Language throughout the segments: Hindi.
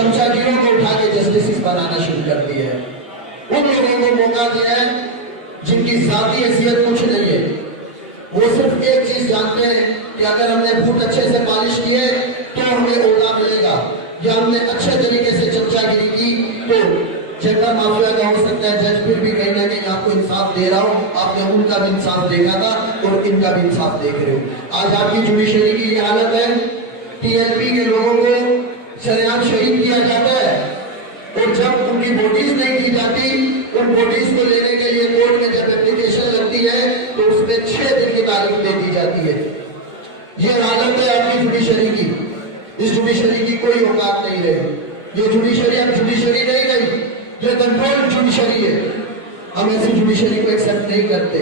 चमचागिरों को उठा के जस्टिस बनाना शुरू कर दिया है। उन लोगों को मौका दिया है जिनकी जाती हैसियत कुछ नहीं है। वो सिर्फ एक चीज जानते हैं कि अगर हमने बूट अच्छे से पॉलिश किए तो हमें ओला मिलेगा, या हमने अच्छे तरीके से चमचागिरी की तो चेंबर माफिया का हो सकता है जज फिर भी कहीं ना कहीं आपको इंसाफ दे रहा हूं। आपने उनका भी इंसाफ देखा था और इनका भी इंसाफ देख रहे हो। आज आपकी जुडिशरी की ये हालत है, टीएलपी के लोगों को शरेआम शहीद किया जाता है और जब उनकी बॉडीज नहीं दी जाती, उन बॉडीज को लेने के लिए कोर्ट में जब एप्लीकेशन लगती है तो उसमें 6 दिन की तारीख दे दी जाती है। ये हालत है आपकी जुडिशरी की। इस जुडिशरी की कोई औकात नहीं रही। ये जुडिशरी अब जुडिशरी नहीं रही, ये कंट्रोल जुडिशरी है। हम ऐसी जुडिशरी को एक्सेप्ट नहीं करते।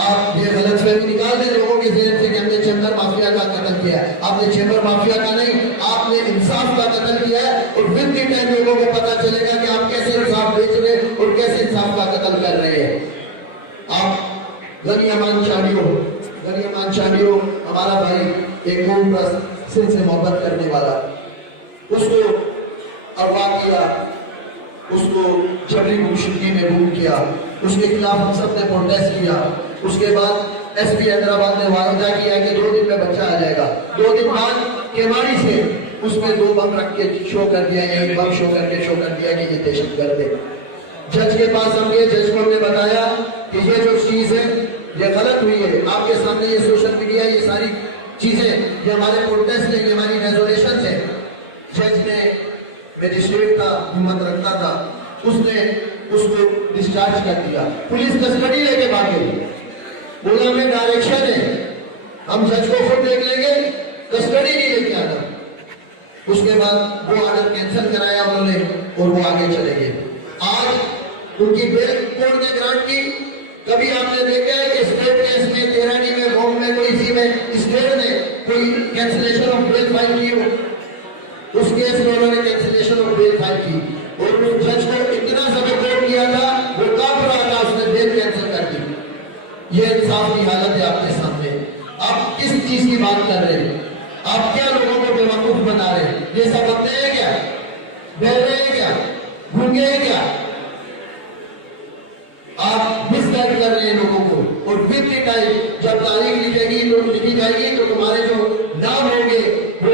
आप ये गलतफहमी निकाल दें लोगों के जहन से कि हमने चेंबर माफिया का कत्ल किया है। आपने चेंबर माफिया का नहीं, आपने इंसाफ का कत्ल किया है और विद द टाइम लोगों को पता चलेगा कि आप कैसे इंसाफ बेच रहे हैं और कैसे इंसाफ का कत्ल कर रहे हैं। आप गनियामान चांडियो हमारा भाई एक खून सिंह से मोहब्बत करने वाला, उसको अगवा किया, उसको जबरी गुमशुदगी में गुम किया, उसके खिलाफ हम सब ने प्रोटेस्ट किया। उसके बाद एसपी हैदराबाद ने वादा किया कि 2 दिन में बच्चा आ जाएगा। 2 दिन बाद केवाड़ी से उसमें 2 बम रख के शो कर दिया, एक बम शो करके शो कर दिया कि ये दहशतगर्द है। जज के पास हम गए, जज को हमने बताया कि ये जो चीज है ये गलत हुई है। आपके सामने ये सोशल मीडिया, ये सारी चीजें, ये हमारे प्रोटेस्ट है, ये हमारी रेजोल्यूशन है। जज ने मजिस्ट्रेट का हिम्मत रखता था, उसने उसको डिस्चार्ज कर दिया। पुलिस कस्टडी लेके भागे, बोला में डायरेक्शन है, हम जज को खुद देख लेंगे, कस्टडी नहीं लेके आना। उसके बाद वो ऑर्डर कैंसिल कराया उन्होंने और वो आगे चले गए। आज उनकी बेल कोर्ट ने ग्रांट की। कभी आपने देखा है कि स्टेट केस में तेरानी में बॉम्ब में कोई सी में स्टेट ने कोई कैंसिलेशन ऑफ बेल फाइल की हो? उस केस में उन्होंने कैंसिलेशन ऑफ बेल फाइल की और उस जज को इतना सपोर्ट किया था, वो कांप रहा था, उसने बेल कैंसिल कर दी। ये इंसाफ की हालत है आपके सामने। आप किस चीज की बात कर रहे हैं? आप क्या लोगों को बेवकूफ बना रहे हैं? ये सब बकते हैं क्या? बहरे हैं क्या? गूंगे हैं क्या? आप मिसगाइड कर रहे हैं लोगों को। और फिर टाइम जब तारीख लिखी जाएगी तो तुम्हारे जो नाम होंगे वो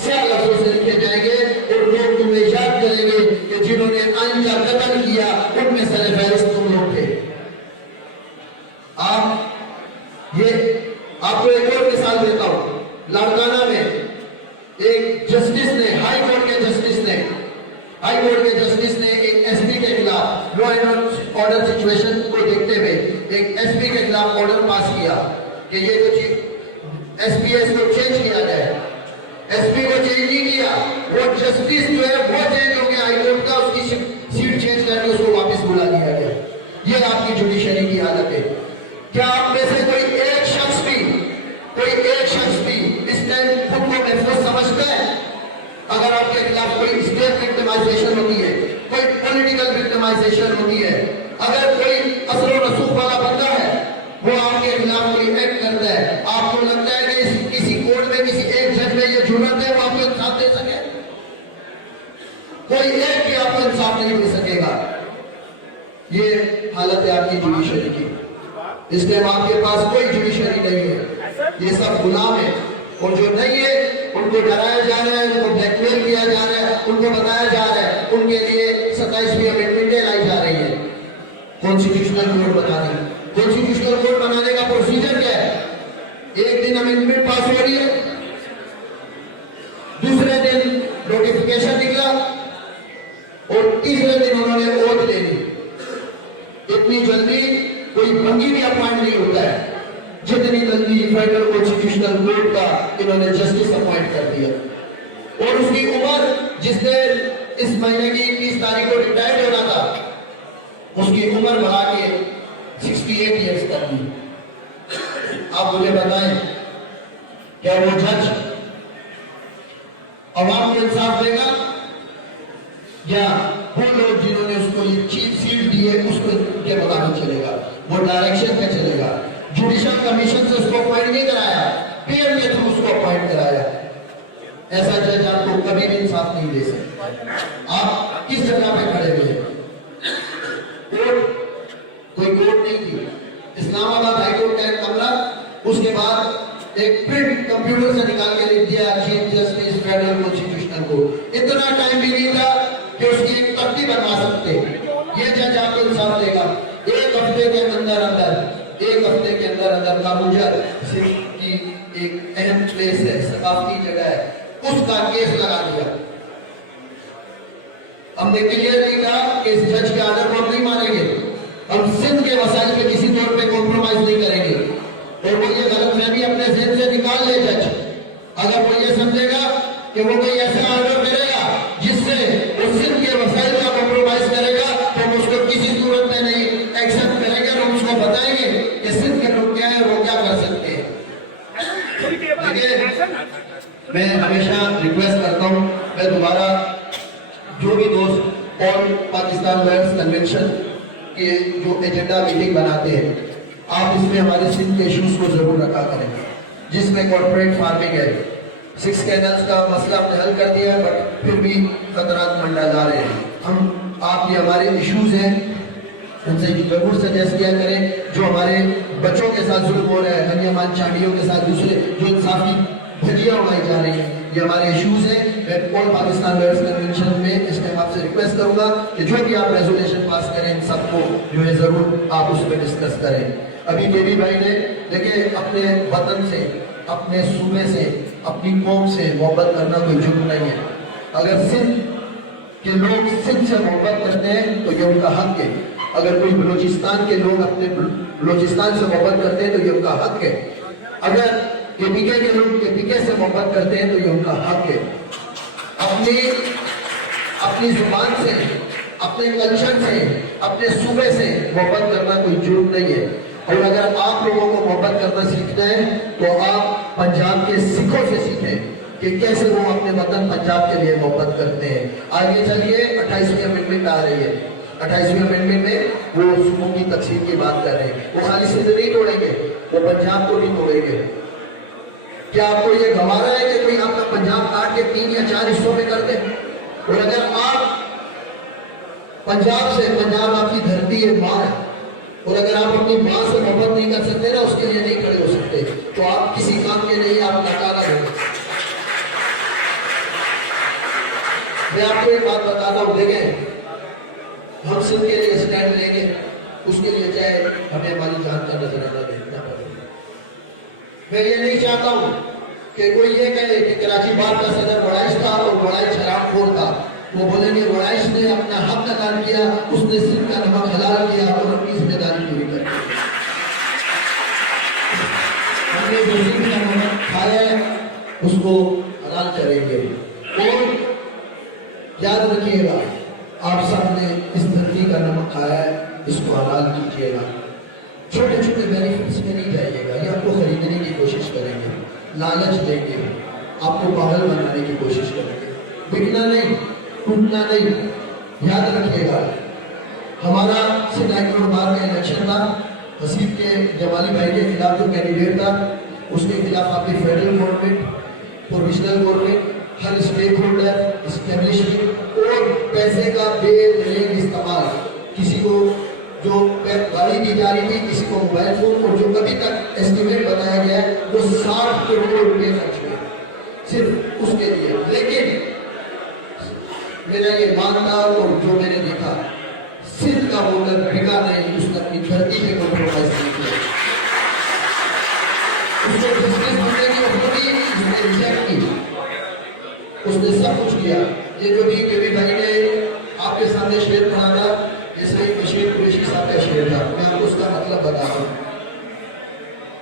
स्या लफ्जों से लिखे जाएंगे और लोग तुम्हें याद करेंगे कि जिन्होंने आइन का कत्ल किया उनमें सरफहरिस्त तुम लोग थे। आप ये आपको एक और मिसाल देता हूं। लाड़काना में एक जस्टिस ने, हाई कोर्ट के जस्टिस ने एक एसपी के खिलाफ लॉ एंड ऑर्डर सिचुएशन को देखते हुए एक एसपी के खिलाफ ऑर्डर पास किया कि ये जो एसपीएस को चेंज किया जाए। एसपी को चेंज नहीं किया, वो जस्टिस जो है वो चेंज हो गया हाईकोर्ट का, उसकी सीट चेंज करके उसको वापस बुला लिया गया। ये आपकी जुडिशरी की हालत है। क्या आप में से कोई एक शख्स भी इस टाइम खुद को महफूज समझता है? अगर आपके खिलाफ कोई स्टेट विक्टिमाइजेशन होती है, कोई पॉलिटिकल विक्टिमाइजेशन होती है, अगर कोई असर रसूख वाला बंदा है वो आपके खिलाफ कोई एक्ट करता है, आपको लगता है कि किसी कोर्ट में किसी एक जज में ये जुर्रत है वो आपको इंसाफ दे सके? कोई एक भी आपको इंसाफ नहीं दे सकेगा। ये हालत है आपकी जुडिशरी की। इसके बाद आपके पास कोई जुडिशरी नहीं है, ये सब गुलाम है। और जो नहीं है उनको डराया जा रहा है, उनको ब्लैकमेल किया जा रहा है, उनको बताया जा रहा है, उनके लिए 27वीं अमेंडमेंटें लाई जा रही है। कॉन्स्टिट्यूशनल कोर्ट बना दी। कॉन्स्टिट्यूशनल कोर्ट बनाने का प्रोसीजर क्या है? एक दिन अमेंडमेंट पास हो रही है, दूसरे दिन नोटिफिकेशन निकला और तीसरे दिन उन्होंने ओथ ले ली। इतनी जल्दी कोई बंगी भी अपॉइंट नहीं होता है जितनी जल्दी फेडरल कॉन्स्टिट्यूशनल कोर्ट का इन्होंने जस्टिस अपॉइंट कर दिया। और उसकी उम्र, जिसने इस महीने की 30 तारीख को रिटायर्ड होना था, उसकी उम्र बढ़ा के 68 ईयर्स कर दी। आप मुझे बताएं, क्या वो जज अवाम को इंसाफ देगा या वो लोग जिन्होंने उसको ये चीज सीट दी है उसको के मुताबिक चलेगा? वो डायरेक्शन पे चलेगा। जुडिशल कमीशन से उसको अपॉइंट नहीं कराया, पीएम के थ्रू उसको अपॉइंट कराया। ऐसा जज आपको कभी भी इंसाफ नहीं दे सकता। आप किस जगह पे खड़े हुए हैं? कोई कोर्ट नहीं थी, इस्लामाबाद हाईकोर्ट का एक कमरा, उसके बाद एक प्रिंट कंप्यूटर से निकाल के लिख दिया chief justice federal constitutional court. इतना टाइम भी नहीं था कि उसकी एक तख्ती बनवा सकते। ये जज आपको इंसाफ देगा। एक हफ्ते के अंदर काबूजर सिंध की एक अहम प्लेस है, सकाफती जगह है, उसका केस लगा दिया। हमने क्लियर नहीं कहा कि इस जज के आर्डर को हम नहीं मानेंगे, हम सिंध के वसाइल पे किसी तौर पे कॉम्प्रोमाइज नहीं करेंगे। और वो ये गलतफहमी अपने ज़हन से निकाल ले जज। अगर वो ये समझेगा कि वो कोई ऐसा ऑर्डर करेगा जिससे वो सिंध के वसाइल का कॉम्प्रोमाइज करेगा, तो हम उसको किसी सूरत में नहीं एक्सेप्ट करेंगे। और हम उसको बताएंगे कि सिंध के लोग क्या है, वो क्या कर सकते हैं। मैं हमेशा रिक्वेस्ट करता हूँ, मैं दोबारा जो भी दोस्त ऑल पाकिस्तान लॉयर्स कन्वेंशन के जो एजेंडा मीटिंग बनाते हैं, आप इसमें हमारे सिंध के इश्यूज को जरूर रखा करें, जिसमें कॉर्पोरेट फार्मिंग है, 6 कैनल्स का मसला हमने हल कर दिया है, बट फिर भी खतरात मंडरा रहे हैं। हम आप ये हमारे इश्यूज हैं, उनसे जरूर सजेस्ट किया करें। जो हमारे बच्चों के साथ जुल्म हो रहा है, गनियामान चांडियों के साथ दूसरे जो इंसाफी भजियां उड़ाई जा रही हैं, ये हमारे इश्यूज हैं। मैं ऑल पाकिस्तान लॉयर्स कन्वेंशन में इस टाइम आपसे रिक्वेस्ट करूंगा कि जो भी आप रेजोल्यूशन पास करें, इन सबको जो है जरूर आप उस पर डिस्कस करें। अभी केबी भाई ने देखिए अपने वतन से, अपने सूबे से, अपनी कौम से मोहब्बत करना कोई जुर्म नहीं है। अगर सिंध के लोग सिंध से मोहब्बत करते हैं तो ये उनका हक है। अगर कोई बलूचिस्तान के लोग अपने बलूचिस्तान से मोहब्बत करते हैं तो ये उनका हक है। अगर केपीके के लोग केपीके से मोहब्बत करते हैं तो ये उनका हक है। अपनी जुबान से, अपने कल्चर से, अपने सूबे से मोहब्बत करना कोई जुर्म नहीं है। और अगर आप लोगों को मोहब्बत करना सीखना है तो आप पंजाब के सिखों से सीखें कि कैसे वो अपने वतन पंजाब के लिए मोहब्बत करते हैं। आगे चलिए, 28वीं अमेंडमेंट आ रही है। 28वीं अमेंडमेंट में वो सूबों की तकसीम की बात कर रहे हैं। वो खाली सिंध नहीं तोड़ेंगे, वो पंजाब को भी तोड़ेंगे। क्या आपको ये गवारा है कि कोई आपका पंजाब काट के 3 या 4 हिस्सों में कर दे? और अगर आप पंजाब से, पंजाब आपकी धरती है, मां है, और अगर आप अपनी मां से मोहब्बत नहीं कर सकते ना, उसके लिए नहीं खड़े हो सकते, तो आप किसी काम के लिए आप नाकारा हो। मैं आपको एक बात बताता हूँ, देखें, हम सिंध के लिए स्टैंड लेंगे, उसके लिए चाहे हमें हमारी जान का नजराना देखना पड़े। मैं ये नहीं चाहता हूँ कि कोई ये कहे कि कराची बार का सदर वड़ाइश था और वड़ाइश शराबखोर था। वो बोलेंगे वड़ाइश ने अपना हक अदा किया, उसने सिंध का नमक हलाल किया और अपनी जिम्मेदारी पूरी कर दी। हमने जो सिंध का नमक खाया है उसको हलाल करेंगे। और याद रखिएगा, आप सबने इस धरती का नमक खाया है, इसको हलाल कीजिएगा। छोटे छोटे बेनिफिट्स में नहीं जाइएगा, ये आपको खरीदने की कोशिश करेंगे, लालच देंगे, आपको पागल बनाने की कोशिश करेंगे। बिकना नहीं, टूटना नहीं। याद रखिएगा, हमारा सिंध बार का इलेक्शन था, हसीब के जमाली भाई के खिलाफ जो कैंडिडेट था, उसके खिलाफ आपकी फेडरल गवर्नमेंट, प्रोविजनल गवर्नमेंट, हर स्टेक होल्डर, एस्टेब्लिशमेंट और पैसे का बेदलील इस्तेमाल, किसी को जो गाड़ी दी जा रही थी, किसी को मोबाइल फोन, और जो अभी तक एस्टिमेट बताया गया है वो 60 करोड़ रुपए खर्च हुए सिर्फ उसके लिए। लेकिन मेरा ये मानना और जो मैंने देखा, सिंध का वोटर बिका नहीं, उसने अपनी धरती पे कॉम्प्रोमाइज नहीं किया। उसको जस्टिस मिलने की ऑफर दी, उसने रिजेक्ट की, उसने सब कुछ किया। ये जो भी केवी भाई ने आपके सामने शेर पढ़ा था, ये सही बशीर कुरैशी साहब का शेर था, मैं आपको उसका मतलब बताता हूँ।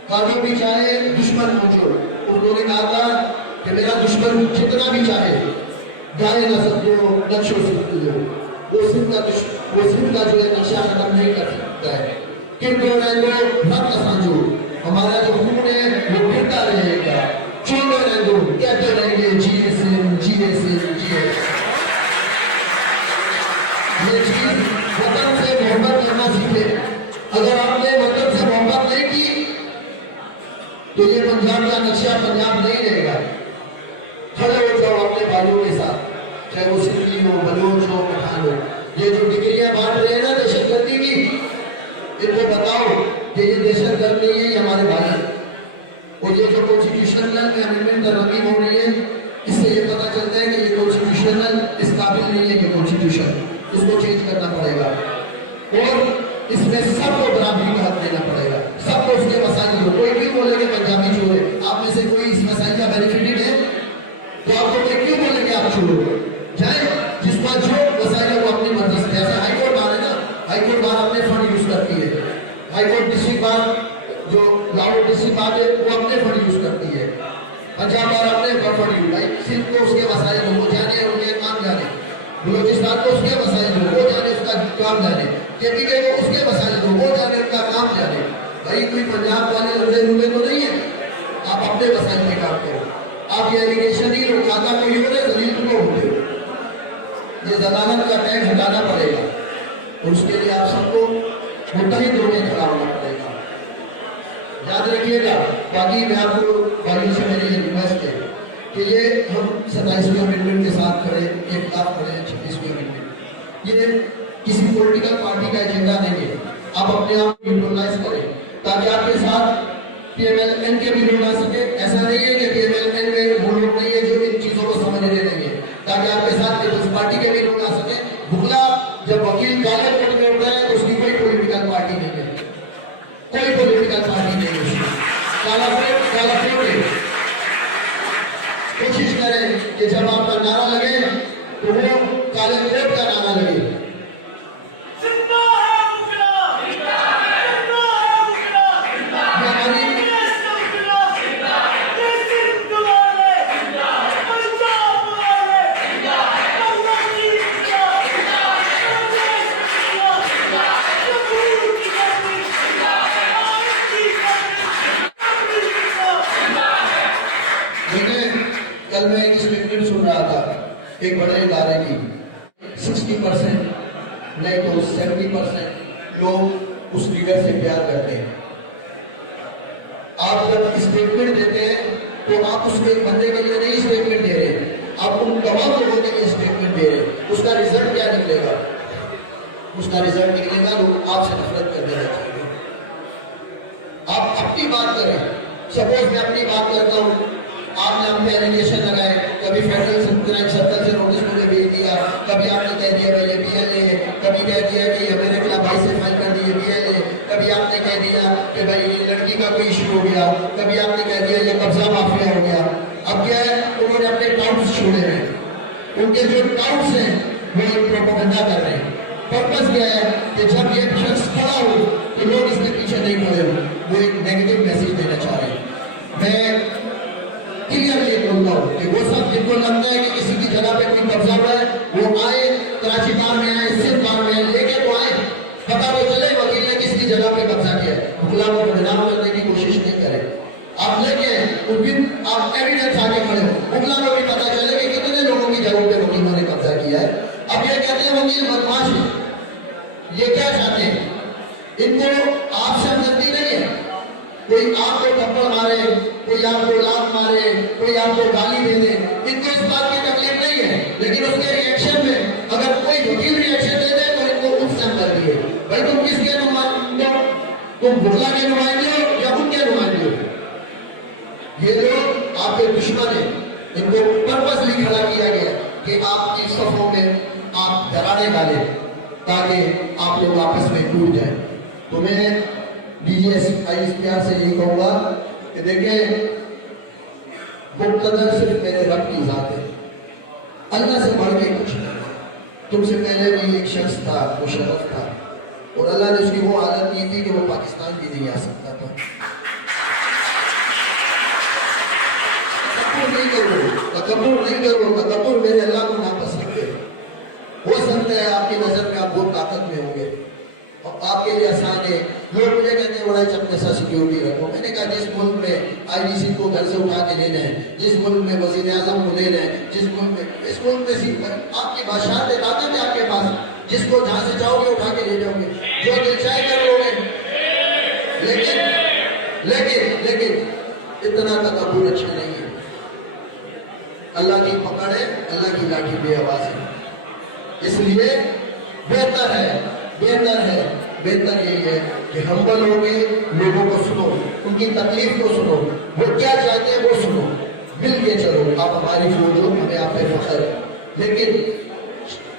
कानून भी चाहे, दुश्मन पूछो, उन्होंने कहा था कि मेरा दुश्मन जितना भी चाहे, गाय ना समझो, नक्शो समझो, वो सिंध का जो है नशा खत्म नहीं कर सकता है। किंतु रत समझो, हमारा जो खून है वो गिरता रहेगा, चुनते रहेंगे, कहते रहेंगे जिए सिंध, जिए सिंध, जिए। ये चीज वतन से मोहब्बत करना सीखे। अगर आपने वतन से मोहब्बत नहीं की तो ये पंजाब का नक्शा पंजाब नहीं रहेगा। खड़े हो भाइयों के साथ, चाहे वो सिंधी हो, बलूच हो, पठान हो। ये जो डिग्रियां बांट रहे हैं ना दहशतगर्दी की, इनको बताओ कि ये दहशतगर्द नहीं है, ये हमारे भाई हैं। और ये जो कॉन्स्टिट्यूशनल अमेंडमेंट तरमीम हो रही है, इससे ये पता चलता है कि ये कॉन्स्टिट्यूशनल इस काबिल नहीं है कि कॉन्स्टिट्यूशन, इसको चेंज करना पड़ेगा और इसमें सबको बराबरी का हक देना पड़ेगा, सबको उसके मसाइल को। कोई क्यों बोले कि पंजाबी छोड़े? आप में से कोई इस मसाइल का बेनिफिटेड है तो आपको कोई क्यों बोले कि आप छोड़ो? जाए जिस पर जो मसाइल है वो अपनी मर्जी से, जैसे हाईकोर्ट बार है ना, हाईकोर्ट बार अपने फंड यूज करती है, हाईकोर्ट डिस्ट्रिक्ट बार जो लाहौर डिस्ट्रिक्ट बार है वो अपने फंड यूज करती है, पंजाब बार अपने फंड यूज, भाई सिर्फ को उसके मसाइल वो जाने, उनके काम जाने, बलोचिस्तान को उसके मसाइल वो जाने, उसका काम जाने, केपीके को उसके मसाइल वो जाने, उनका काम जाने। भाई कोई पंजाब वाले लंबे लंबे तो नहीं है, आप अपने मसाइल में काम करो। आप ये एलिगेशन ही लो, खाता कोई हो रहे जलील को होते हो, ये जमानत का टैग हटाना पड़ेगा और उसके लिए आप सबको मुत्तहिद होकर खड़ा होना पड़ेगा। याद रखिएगा। बाकी मैं आपको भाइयों से मेरी रिक्वेस्ट है कि ये हम 27वें अमेंडमेंट के साथ खड़े, एक साथ खड़े 26वें अमेंडमेंट, ये किसी पॉलिटिकल पार्टी का एजेंडा नहीं है। आप अपने आप को यूटिलाइज करें ताकि आपके साथ PMLN के भी लोग आ सके। ऐसा नहीं है कि PMLN में वो लोग नहीं है जो इन चीजों को समझने नहीं है, ताकि आपके साथ पीपल्स पार्टी के भी लोग आ सके। बुकला जब वकील काले कोर्ट में उठता है तो उसकी कोई पॉलिटिकल पार्टी नहीं है, कोई पॉलिटिकल पार्टी नहीं है उसकी, काला कोर्ट है। कोशिश करें कि जब आपका नारा लगे तो वो काले कोर्ट का नारा लगे। कल मैं एक स्टेटमेंट सुन रहा था एक बड़े इदारे की, 60% नहीं तो 70% लोग उस लीडर से प्यार करते हैं। आप जब स्टेटमेंट देते हैं तो आप उसके बंदे के लिए नहीं स्टेटमेंट दे रहे, आप उन तमाम लोगों के लिए स्टेटमेंट दे रहे। उसका रिजल्ट क्या निकलेगा? उसका रिजल्ट निकलेगा लोग आपसे नफरत कर देना चाहिए। आप अपनी बात करें। सपोज मैं अपनी बात करता हूँ, आपने हम पे एलिगेशन लगाए, कभी फेडरल क्राइम सर्कल से नोटिस मुझे भेज दिया, कभी आपने कह दिया भाई ये BLA है, कभी कह दिया कि ये मेरे खिलाफ 22 से फाइल कर दी BLA, कभी आपने कह दिया कि भाई ये लड़की का कोई इशू हो गया, कभी आपने कह दिया ये कब्जा माफिया हो गया। अब क्या है, उन्होंने अपने टाउट्स छोड़े हैं, उनके जो टाउट्स हैं वो एक प्रोपेगेंडा कर रहे हैं। पर्पस क्या है कि जब ये शख्स खड़ा हो तो लोग इसके पीछे नहीं खड़े हो, वो एक नेगेटिव मैसेज देना चाह रहे हैं। मैं क्लियरली बोलता हूँ कि वो सब जिनको लगता है कि किसी की जगह पे कोई कब्जा हुआ है वो आए, कराची बार में आए, सिंध बार में आए, लेके तो आए, पता तो चले वकील ने किसकी जगह पे कब्जा किया है। मुखला को बदनाम करने की कोशिश नहीं करें, आप लेके उस दिन आप एविडेंस आगे खड़े हो, मुखला को भी पता चले कि कितने लोगों की जगह पे वकीलों ने कब्जा किया है। अब ये कहते हैं वकील बदमाश है, ये क्या चाहते हैं? इनको आपसे हमदर्दी नहीं है। कोई आपको थप्पड़ मारे, कोई आपको लात मारे, कोई आपको गाली दे दे, इनको इस बात की तकलीफ नहीं है, लेकिन उसके रिएक्शन में अगर कोई वकील रिएक्शन दे दे तो इनको उस कर दिए। भाई तुम किसके नुमाइंदे हो? तुम बुखला के नुमाइंदे हो या उनके नुमाइंदे हो? ये लोग आपके दुश्मन है, इनको पर्पसली खड़ा किया गया कि आपकी सफों में आप दरारें डालें ताकि आप लोग आपस में टूट जाए। तो मैं DGSI प्यार से यही कहूँगा कि देखिए, मुक़्तदर सिर्फ मेरे रब की ज़ात है, अल्लाह से बढ़ के कुछ नहीं। तुमसे पहले भी एक शख्स था, मुशर्रफ था, और अल्लाह ने उसकी वो हालत की थी कि वो पाकिस्तान भी नहीं आ सकता था। तकब्बुर मेरे अल्लाह को नापसंद है। हो सकता है आपकी नजर में आप बहुत ताकत में होंगे और आपके लिए आसान है। लोग मुझे कहते हैं बड़ा अपने साथ सिक्योरिटी रखो। मैंने कहा जिस मुल्क में IDC को घर से उठा के लेना है, जिस मुल्क में वज़ीर आज़म को लेना है, जिस मुल्क में इस मुल्क में आपकी बादशाह ताकत है आपके पास, जिसको जहाँ से चाहोगे उठा के ले जाओगे, जो दिल चाहे कर लोगे। लेकिन लेकिन लेकिन इतना तकब्बुर अच्छा नहीं है। अल्लाह की पकड़ है, अल्लाह की लाठी बेआवाज है। इसलिए बेहतर यही है कि हम्बल होके लोगों को सुनो, उनकी तकलीफ को सुनो, वो क्या चाहते हैं वो सुनो, मिल के चलो। आप हमारी फौज हो, हमें आप पे फख्र है, लेकिन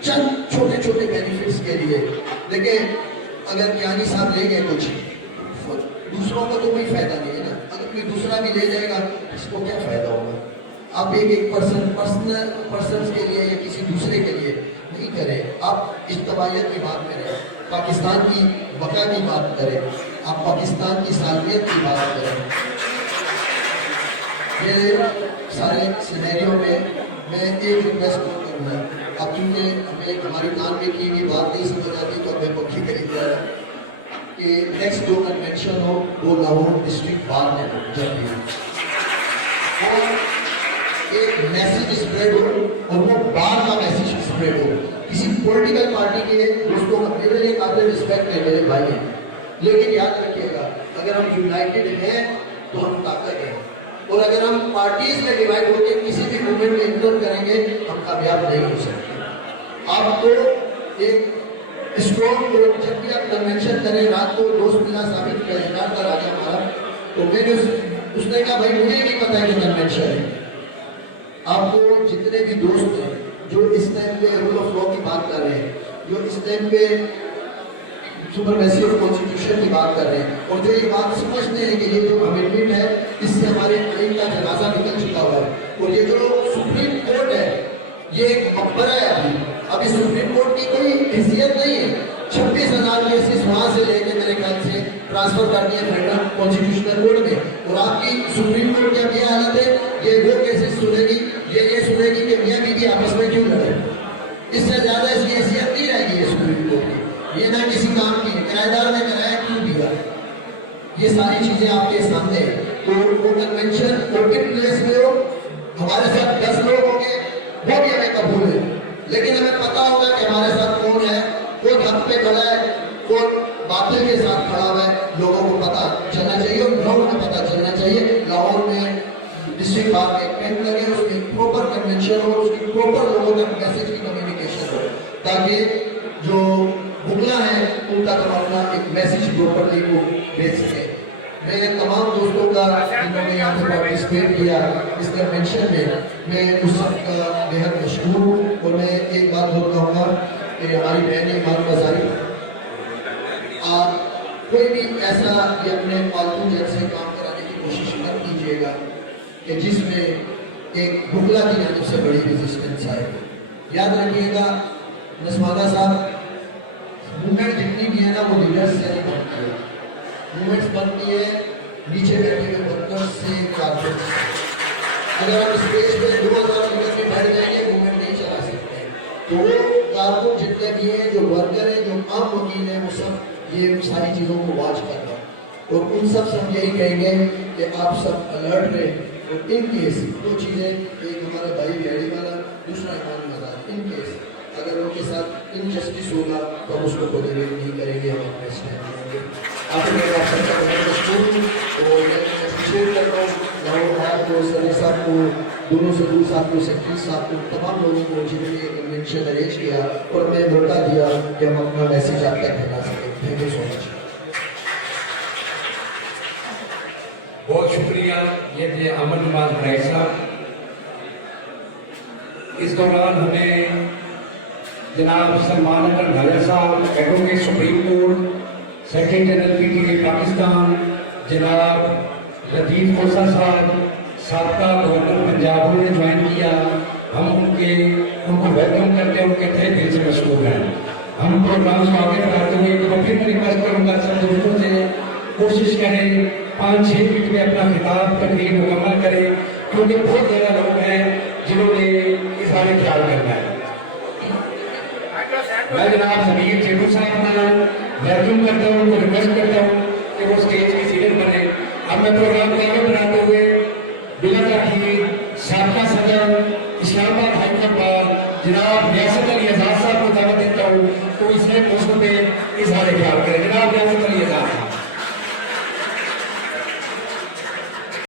चंद छोटे छोटे बेनिफिट्स के लिए देखिए, अगर ज्ञानी साहब ले गए कुछ, दूसरों का तो कोई फायदा नहीं है ना। अगर कोई दूसरा भी ले जाएगा, इसको क्या फायदा होगा? आप एक पर्सन के लिए या किसी दूसरे के लिए नहीं करें। आप इज्तमाइयत की बात करें, पाकिस्तान की बका की बात करें, आप पाकिस्तान की सालमियत की बात करें। ये सारे सिनेरियो में मैं एक रिक्वेस्ट करूँगा, अब क्योंकि हमें हमारी प्लान में की हुई बात नहीं समझ आती, तो हमें पक्की करी जाए कि नेक्स्ट जो कन्वेंशन हो वो लाहौर डिस्ट्रिक्ट बार में हो, जब भी एक मैसेज स्प्रेड हो और वो बार का मैसेज स्प्रेड हो। किसी पॉलिटिकल पार्टी के दोस्तों का मेरे लिए काफी रिस्पेक्ट है, मेरे भाई हैं, लेकिन याद रखिएगा अगर हम यूनाइटेड हैं तो हम ताकत हैं, और अगर हम पार्टीज में डिवाइड होकर किसी भी मूवमेंट में इग्नोर करेंगे हम कामयाब नहीं हो सकते। आपको एक स्ट्रॉन्ग लोग, जब भी आप कन्वेंशन करें, रात को दोस्त मिला साबित किया रिकॉर्ड कर आगे हमारा, तो मैंने उसने कहा भाई मुझे नहीं पता है कि कन्वेंशन है। आपको जितने भी दोस्त हैं जो इस टाइम पे रूल ऑफ लॉ की बात कर रहे हैं, जो इस टाइम पे सुपरमेसी ऑफ कॉन्स्टिट्यूशन की बात कर रहे हैं, और जो ये बात समझते हैं कि ये जो अमेंडमेंट है इससे हमारे आइन का जनाजा निकल चुका हुआ है, और ये जो सुप्रीम कोर्ट है ये एक मकबरा है। अभी सुप्रीम कोर्ट की कोई हैसियत नहीं है। 26,000 केसेस वहां से लेके मेरे ख्याल से ट्रांसफर कर दिए फेडरल कॉन्स्टिट्यूशनल कोर्ट में, और आपकी सुप्रीम कोर्ट की अब ये हालत है, ये वो केसेस सुनेगी, ये सुनेगी कि मियाँ बीवी आपस में क्यों लड़े। इससे ज्यादा इसकी हैसियत नहीं रहेगी ये सुप्रीम कोर्ट की, ये ना किसी काम की है, किराएदार ने किराया क्यों दिया, ये सारी चीजें आपके सामने है। तो वो कन्वेंशन ओपन प्लेस में हो, हमारे साथ 10 लोग होंगे वो भी हमें कबूल है, लेकिन हमें पता होगा कि हमारे साथ कौन है, कौन हक पे खड़ा है, कौन बातिल के साथ खड़ा हुआ है, लोगों को पता चलना चाहिए, और ग्राउंड में पता चलना चाहिए। लाहौर में डिस्ट्रिक्ट बार में कैंप लगे, उसकी प्रॉपर कन्वेंशन हो, उसकी प्रॉपर लोगों तक मैसेज की कम्युनिकेशन हो, ताकि जो बुकला है उन तक हम अपना एक मैसेज प्रॉपरली को भेज सके। मैं तमाम दोस्तों का जिन्होंने यहाँ पे पार्टिसिपेट किया इस कन्वेंशन में, मैं उस सबका बेहद मशहूर हूँ। और मैं एक बात और कहूँगा कि हमारी बहन ईमान बाजारी, कोई भी ऐसा ये अपने पालतू जैसे काम कराने की कोशिश मत कीजिएगा कि जिसमें एक बुकला की जाने से बड़ी रेजिस्टेंस आए। याद रखिएगा नस्माना साहब, मूवमेंट जितनी भी है ना वो लीडर्स से नहीं बनती है, मूवमेंट्स बनती है नीचे बैठे हुए वर्कर्स से, कारपोरेट से। अगर आप स्टेज पे 2000 लीडर में बैठ जाएंगे मूवमेंट नहीं चला सकते। तो वो कारपोरेट जितने भी हैं, जो वर्कर हैं, जो आम वकील हैं, वो सब ये सारी चीज़ों को वॉच कर रहे हैं, और उन सब से हम यही कहेंगे कि आप सब अलर्ट रहें। और इन केस दो चीज़ें, एक हमारा भाई बिहाड़ी वाला, दूसरा ईमान मजार, इन केस अगर उनके साथ इनजस्टिस होगा तो हम उसको टॉलरेट नहीं करेंगे, हम अपने स्टैंड लेंगे। आपको मैं अप्रिशिएट करता हूँ लाहौर को, सलीम साहब को, दोनों सदूर साहब को, सेक्रेटरी साहब को, तमाम लोगों को जिन्होंने ये कन्वेंशन अरेंज किया और हमें मौका दिया कि हम अपना मैसेज आप तक फैला सकें। Thank you so much. बहुत शुक्रिया। ये थे अमन नवाज भाई साहब। इस दौरान हमें जनाब सलमान अकबर भाया साहब, advocate supreme court, secretary general PTA Pakistan, जनाब लतीफ़ खोसा साहब, साबका गवर्नर पंजाब ने ज्वाइन किया। हम उनको वेलकम करते हैं, उनके तहे दिल से मशहूर हैं। हम प्रोग्राम को आगे बढ़ाते हुए फिर मैं रिक्वेस्ट करूँगा सब दोस्तों से कोशिश करें 5-6 मिनट में अपना खिताब तकरीर मुकम्मल करें, क्योंकि बहुत ज़्यादा लोग हैं जिन्होंने इस बारे ख्याल करना है। मैं जनाब समीर चेटू साहब का वेलकम करता हूँ, उनको रिक्वेस्ट करता हूँ कि वो स्टेज की सीनियर बने। अब मैं प्रोग्राम को आगे बढ़ाता